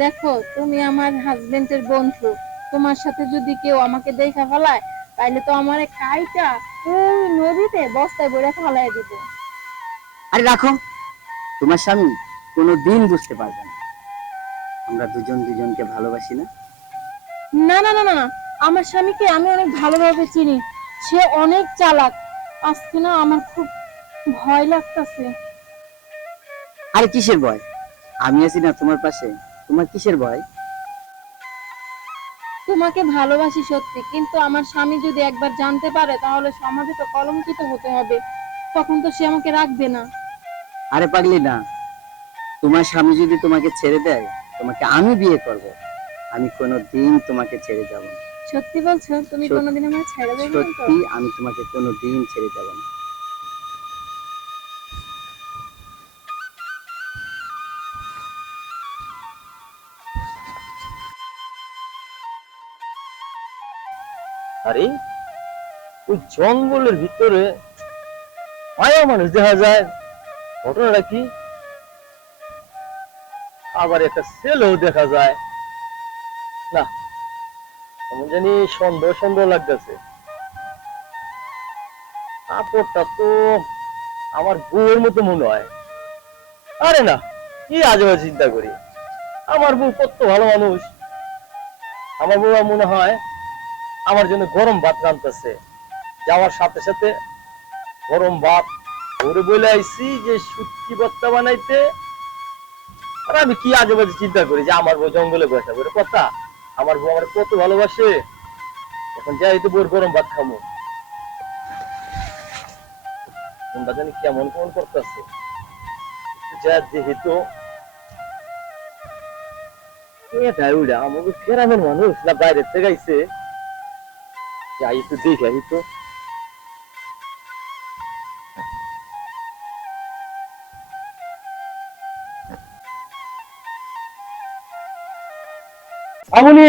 দেখো তুমি আমার হাজবেন্ডের বন্ধু। তোমার সাথে যদি কেউ আমাকে দেখা ফেলায় তাইলে তো আমার কাইটা ওই নদীতে বস্তায় বইরা ফেলায় দিব। আরে রাখো তোমার স্বামী কোনো দিন বুঝতে পারবে না। আমরা দুজন দুজনকে ভালোবাসি না। না না না না না আমার স্বামীকে আমি অনেক ভালোভাবে চিনি। সে অনেক চালাক। আজকে না আমার খুব ভয় লাগতেছে। আরে কিসের ভয়? আমি আছি না তোমার পাশে। তোমার কিসের ভয়? তোমাকে ভালোবাসি সত্যি কিন্তু আমার স্বামী যদি একবার জানতে পারে তাহলে সমাজে তো কলঙ্কিত হতে হবে। তখন তো সে আমাকে রাখবে না। আরে পাগলি না। তোমার স্বামী যদি তোমাকে ছেড়ে দেয় তোমাকে আমি বিয়ে করব। আমি কোনো দিন তোমাকে ছেড়ে যাব না। সত্যি বলছো? তুমি কোনোদিন আমার ছেড়ে দেবে না সত্যি আমি তোমাকে কোনো দিন ছেড়ে যাব না। আরে, ওই জঙ্গলের ভিতরে মায়া মানুষ দেখা যায়। ঘটনাটা কি? আবার একটা ছেলেও দেখা যায়। না কেমন জানি সন্দেহ সন্দেহ লাগতেছে। কাপড়টা তো আমার বউয়ের মতো মনে হয়। আরে না, কি আজে চিন্তা করি? আমার বউ কত ভালো মানুষ। আমার বউ মনে হয় আমার জন্য গরম ভাত রান্তাছে যাওয়ার সাথে সাথে গরম ভাত ওরে বলে আইছি যে সুটকি ভর্তা বানাইতে। আর আমি কি আজে বাজে চিন্তা করি যে আমার বউ জঙ্গলে বসা করে কথা। আমার বউ আমার কত ভালোবাসে। এখন যাই তো বউর গরম ভাত খামো। কোনটা জানি কেমন কেমন করতেছে। যা যেহেতু আমাকে গ্রামের মানুষ না বাইরের থেকে আইছে? যাই একটু দেখে আই তো আমনি